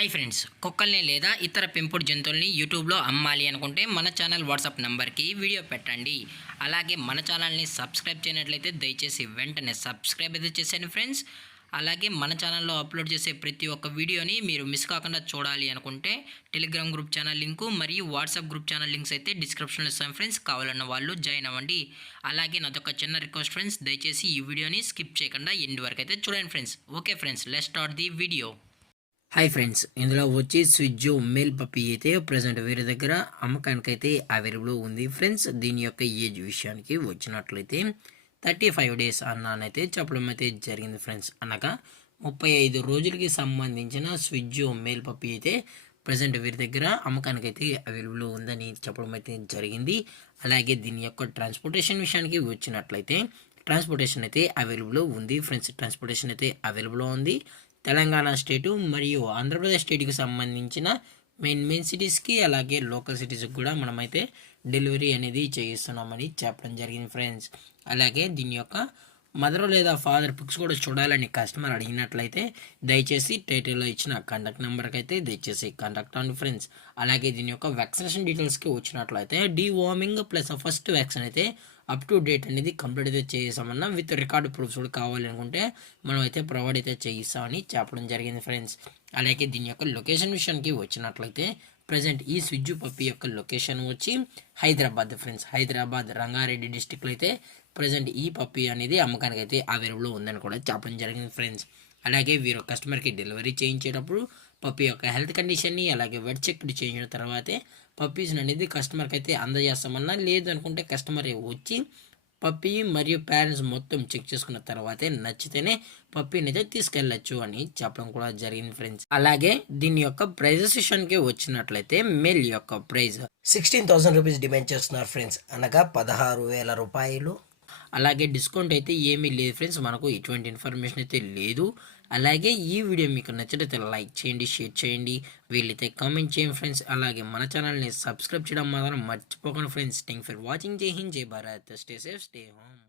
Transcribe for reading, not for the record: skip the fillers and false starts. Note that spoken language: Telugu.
హాయ్ ఫ్రెండ్స్, కుక్కల్ని లేదా ఇతర పెంపుడు జంతువుల్ని యూట్యూబ్లో అమ్మాలి అనుకుంటే మన ఛానల్ వాట్సాప్ నెంబర్కి వీడియో పెట్టండి. అలాగే మన ఛానల్ని సబ్స్క్రైబ్ చేయనట్లయితే దయచేసి వెంటనే సబ్స్క్రైబ్ అయితే చేసేయండి ఫ్రెండ్స్. అలాగే మన ఛానల్లో అప్లోడ్ చేసే ప్రతి ఒక్క వీడియోని మీరు మిస్ కాకుండా చూడాలి అనుకుంటే టెలిగ్రామ్ గ్రూప్ ఛానల్ లింకు మరియు వాట్సాప్ గ్రూప్ ఛానల్ లింక్స్ అయితే డిస్క్రిప్షన్లో ఇస్తాను ఫ్రెండ్స్. కావాలన్న వాళ్ళు జాయిన్ అవ్వండి. అలాగే నాదొక చిన్న రిక్వెస్ట్ ఫ్రెండ్స్, దయచేసి ఈ వీడియోని స్కిప్ చేయకుండా ఎండ్ వరకు అయితే చూడండి friends. Okay friends, let's start the video. Hi friends, ఇందులో వచ్చి స్విజ్జు మేల్ పప్పీ అయితే ప్రజెంట్ వీరి దగ్గర అమ్మకానికైతే అవైలబుల్ ఉంది ఫ్రెండ్స్. దీని యొక్క ఏజ్ విషయానికి వచ్చినట్లయితే 35 డేస్ అన్నానైతే చెప్పడం అయితే జరిగింది ఫ్రెండ్స్. అనగా 35 రోజులకి సంబంధించిన స్విజ్జు మేల్ పప్పీ అయితే ప్రజెంట్ వీరి దగ్గర అమ్మకానికైతే అవైలబుల్ ఉందని చెప్పడం అయితే జరిగింది. అలాగే దీని యొక్క ట్రాన్స్పోర్టేషన్ విషయానికి వచ్చినట్లయితే ట్రాన్స్పోర్టేషన్ అయితే అవైలబుల్ ఉంది ఫ్రెండ్స్. ట్రాన్స్పోర్టేషన్ అయితే అవైలబుల్ ఉంది. తెలంగాణ స్టేటు మరియు ఆంధ్రప్రదేశ్ స్టేట్కి సంబంధించిన మెయిన్ సిటీస్కి అలాగే లోకల్ సిటీస్కి కూడా మనమైతే డెలివరీ అనేది చేయిస్తున్నామని చెప్పడం జరిగింది ఫ్రెండ్స్. అలాగే దీని యొక్క మదర్ లేదా ఫాదర్ పిక్స్ కూడా చూడాలని కస్టమర్ అడిగినట్లయితే దయచేసి టైటిల్లో ఇచ్చిన కాంటాక్ట్ నెంబర్కి అయితే దయచేసి కాంటాక్ట్ అవ్వండి ఫ్రెండ్స్. అలాగే దీని యొక్క వ్యాక్సినేషన్ డీటెయిల్స్కి వచ్చినట్లయితే డీవార్మింగ్ ప్లస్ ఫస్ట్ వ్యాక్సిన్ అయితే అప్ టు డేట్ అనేది కంప్లీట్ అయితే చేసామన్నా విత్ రికార్డు ప్రూఫ్స్ కూడా కావాలి అనుకుంటే మనం అయితే ప్రొవైడ్ అయితే చేయిస్తామని చెప్పడం జరిగింది ఫ్రెండ్స్. అలాగే దీని యొక్క లొకేషన్ విషయానికి వచ్చినట్లయితే ప్రజెంట్ ఈ స్విజ్జు పప్పీ యొక్క లొకేషన్ వచ్చి హైదరాబాద్ ఫ్రెండ్స్. హైదరాబాద్ రంగారెడ్డి డిస్టిక్లో అయితే ప్రజెంట్ ఈ పప్పీ అనేది అమ్మకానికి అయితే అవైలబుల్ ఉందని కూడా చెప్పడం జరిగింది ఫ్రెండ్స్. అలాగే వీరు కస్టమర్కి డెలివరీ చేయించేటప్పుడు పప్పీ యొక్క హెల్త్ కండిషన్ని అలాగే వెట్ చెక్ చేయించిన తర్వాతే పప్పీస్ని అనేది కస్టమర్కి అయితే అందజేస్తామన్నా, లేదు అనుకుంటే కస్టమర్ వచ్చి పప్పీ మరియు పేరెంట్స్ మొత్తం చెక్ చేసుకున్న తర్వాతే నచ్చితేనే పప్పీని అయితే తీసుకెళ్ళచ్చు అని చెప్పడం కూడా జరిగింది ఫ్రెండ్స్. అలాగే దీని యొక్క ప్రైజెస్ విషయానికి వచ్చినట్లయితే మేల్ యొక్క ప్రైజ్ 16,000 రూపీస్ డిమాండ్ చేస్తున్నారు ఫ్రెండ్స్. అనగా 16,000 రూపాయలు. అలాగే డిస్కౌంట్ అయితే ఏమీ లేదు ఫ్రెండ్స్, మనకు ఎటువంటి ఇన్ఫర్మేషన్ అయితే లేదు. అలాగే ఈ వీడియో మీకు నచ్చినట్లయితే లైక్ చేయండి, షేర్ చేయండి, వీళ్ళైతే కామెంట్ చేయండి ఫ్రెండ్స్. అలాగే మన ఛానల్ని సబ్స్క్రైబ్ చేయడం మాత్రం మర్చిపోకండి ఫ్రెండ్స్. Thank for watching. జై హింద్, జై Bharat, stay safe, stay home.